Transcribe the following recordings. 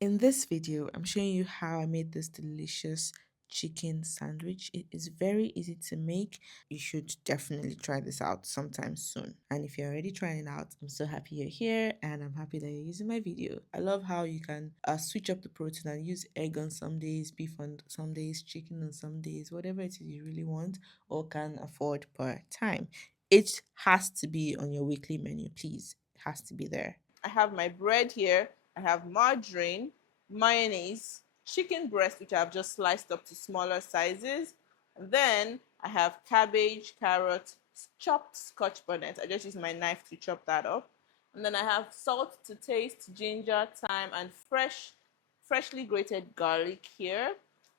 In this video, I'm showing you how I made this delicious chicken sandwich. It is very easy to make. You should definitely try this out sometime soon. And if you're already trying it out, I'm so happy you're here and I'm happy that you're using my video. I love how you can switch up the protein and use egg on some days, beef on some days, chicken on some days, whatever it is you really want or can afford per time. It has to be on your weekly menu, please. It has to be there. I have my bread here. I have margarine, mayonnaise, chicken breast, which I've just sliced up to smaller sizes. And then I have cabbage, carrot, chopped scotch bonnet. I just use my knife to chop that up. And then I have salt to taste, ginger, thyme, and freshly grated garlic here.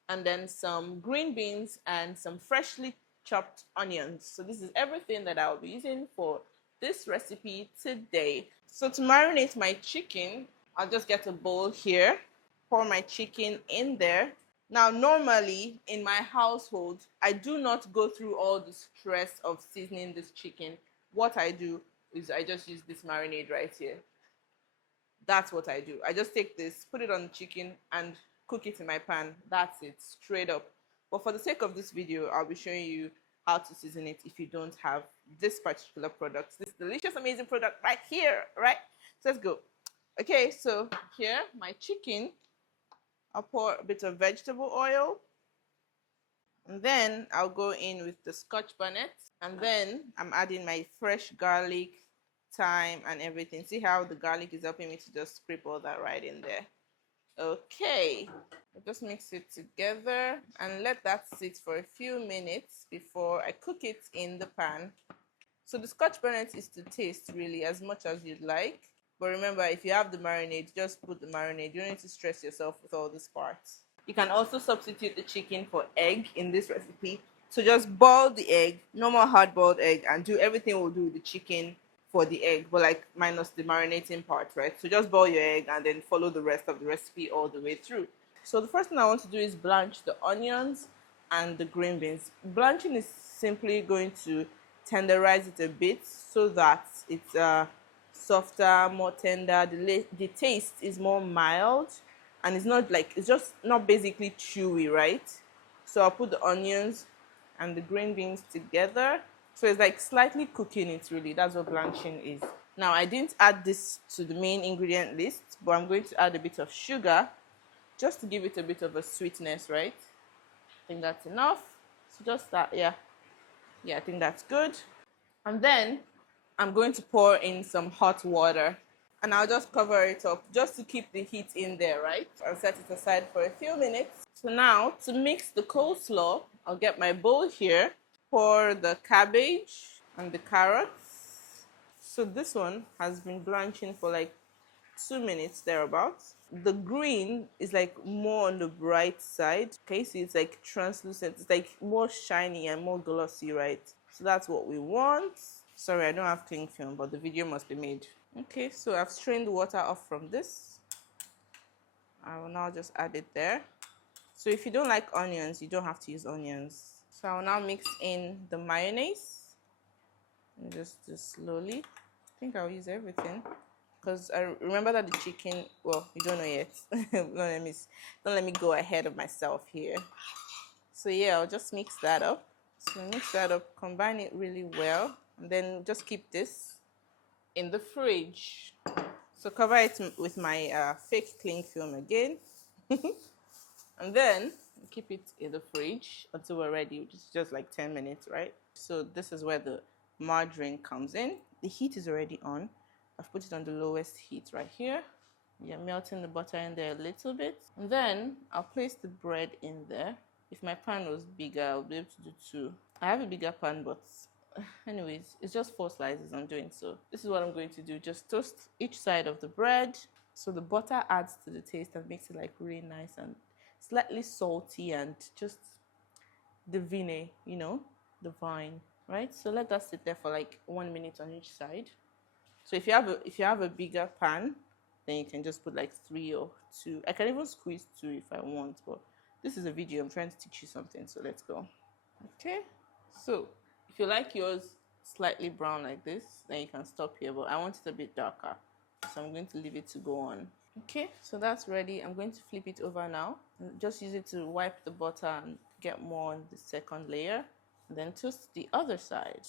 And then some green beans and some freshly chopped onions. So this is everything that I'll be using for this recipe today. So to marinate my chicken, I'll just get a bowl here, pour my chicken in there. Now, normally in my household, I do not go through all the stress of seasoning this chicken. What I do is I just use this marinade right here. That's what I do. I just take this, put it on the chicken, and cook it in my pan. That's it, straight up. But for the sake of this video, I'll be showing you how to season it if you don't have this particular product, this delicious, amazing product right here, right? So let's go. Okay, so here, my chicken, I'll pour a bit of vegetable oil, and then I'll go in with the scotch bonnet, and then I'm adding my fresh garlic, thyme, and everything. See how the garlic is helping me to just scrape all that right in there. Okay, I'll just mix it together and let that sit for a few minutes before I cook it in the pan. So the scotch bonnet is to taste really as much as you'd like. But remember, if you have the marinade, just put the marinade. You don't need to stress yourself with all these parts. You can also substitute the chicken for egg in this recipe. So just boil the egg, normal hard boiled egg, and do everything we'll do with the chicken for the egg, but like minus the marinating part, right? So just boil your egg and then follow the rest of the recipe all the way through. So the first thing I want to do is blanch the onions and the green beans. Blanching is simply going to tenderize it a bit so that it's softer, more tender. The taste is more mild and it's just not basically chewy, right? So I'll put the onions and the green beans together. So it's like slightly cooking it really. That's what blanching is. Now I didn't add this to the main ingredient list, but I'm going to add a bit of sugar just to give it a bit of a sweetness, right? I think that's enough. So just that, yeah. Yeah, I think that's good. And then I'm going to pour in some hot water and I'll just cover it up just to keep the heat in there, right? And set it aside for a few minutes. So now to mix the coleslaw, I'll get my bowl here, pour the cabbage and the carrots. So this one has been blanching for like 2 minutes thereabouts. The green is like more on the bright side. Okay, see it's like translucent. It's like more shiny and more glossy, right? So that's what we want. Sorry, I don't have cling film, but the video must be made. Okay, so I've strained the water off from this. I will now just add it there. So if you don't like onions, you don't have to use onions. So I will now mix in the mayonnaise. And just do slowly. I think I'll use everything. Because I remember that the chicken, well, you don't know yet. Don't let me go ahead of myself here. So yeah, I'll just mix that up. So mix that up, combine it really well, and then just keep this in the fridge. So cover it with my fake cling film again. And then keep it in the fridge until we're ready, which is just like 10 minutes, right? So this is where the margarine comes in. The heat is already on. I've put it on the lowest heat right here. Yeah, melting the butter in there a little bit. And then I'll place the bread in there. If my pan was bigger, I'll be able to do two. I have a bigger pan, but anyways, it's just 4 slices I'm doing. So this is what I'm going to do. Just toast each side of the bread. So the butter adds to the taste and makes it like really nice and slightly salty and just divine, the vine, right? So let that sit there for like 1 minute on each side. So if you have a bigger pan, then you can just put like 3 or 2. I can even squeeze 2 if I want, but this is a video. I'm trying to teach you something, so let's go. Okay, so if you like yours slightly brown like this, then you can stop here, but I want it a bit darker, so I'm going to leave it to go on. Okay, so that's ready. I'm going to flip it over now. Just use it to wipe the butter and get more on the second layer. And then toast the other side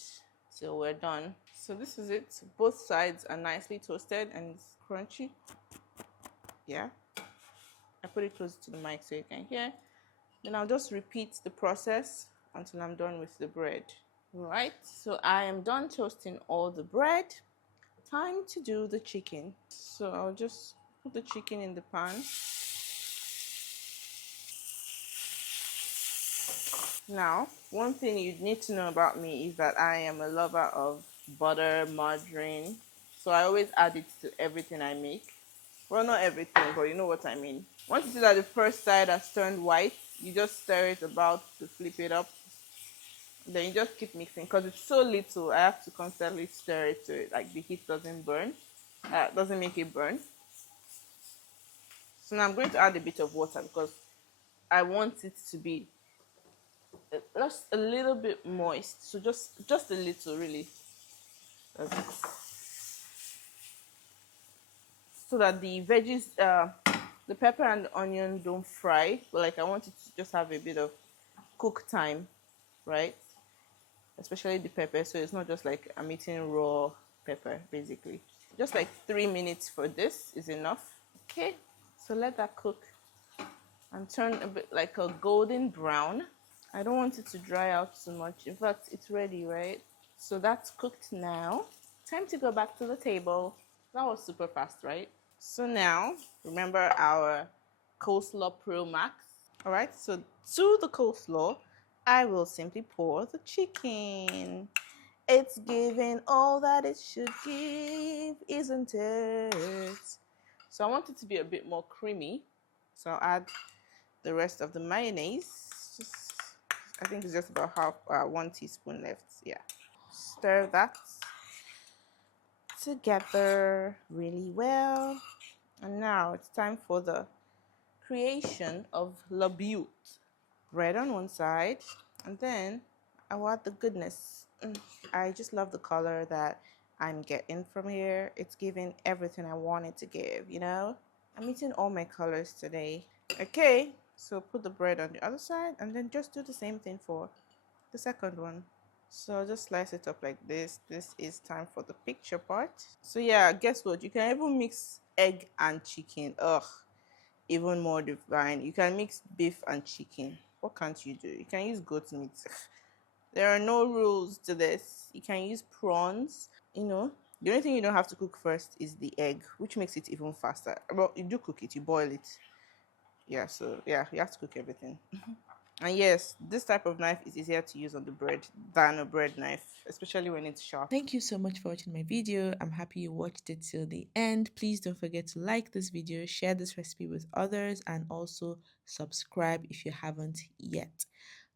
till we're done. So this is it. Both sides are nicely toasted and it's crunchy. Yeah. I put it close to the mic so you can hear. Then I'll just repeat the process until I'm done with the bread. Right, so I am done toasting all the bread. Time to do the chicken. So I'll just put the chicken in the pan. Now, one thing you need to know about me is that I am a lover of butter, margarine. So I always add it to everything I make. Well, not everything, but you know what I mean. Once you see that the first side has turned white, you just stir it about to flip it up. Then you just keep mixing because it's so little. I have to constantly stir it so like the heat doesn't burn, doesn't make it burn. So now I'm going to add a bit of water because I want it to be just a little bit moist. So just a little, really, so that the veggies, the pepper and the onion don't fry. But like I want it to just have a bit of cook time, right? Especially the pepper, so it's not just like I'm eating raw pepper, basically. Just like 3 minutes for this is enough. Okay, so let that cook and turn a bit like a golden brown. I don't want it to dry out too much. In fact, it's ready, right? So that's cooked now. Time to go back to the table. That was super fast, right? So now, remember our coleslaw pro max. All right, so to the coleslaw, I will simply pour the chicken. It's giving all that it should give, isn't it? So I want it to be a bit more creamy. So I'll add the rest of the mayonnaise. I think it's just about 1 teaspoon left. Yeah. Stir that together really well. And now it's time for the creation of la butte. Bread on one side, and then I want the goodness. I just love the color that I'm getting from here. It's giving everything I want it to give, you know? I'm eating all my colors today. Okay, so put the bread on the other side and then just do the same thing for the second one. So just slice it up like this. This is time for the picture part. So yeah, guess what? You can even mix egg and chicken. Ugh, even more divine. You can mix beef and chicken. What can't you do? You can use goat meat. There are no rules to this. You can use prawns. You know, the only thing you don't have to cook first is the egg, which makes it even faster. Well, you do cook it, you boil it. Yeah, so yeah, you have to cook everything. And yes, this type of knife is easier to use on the bread than a bread knife, especially when it's sharp. Thank you so much for watching my video. I'm happy you watched it till the end. Please don't forget to like this video, share this recipe with others, and also subscribe if you haven't yet.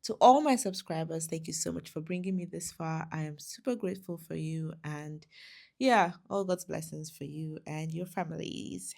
To all my subscribers, thank you so much for bringing me this far. I am super grateful for you. And yeah, all God's blessings for you and your families.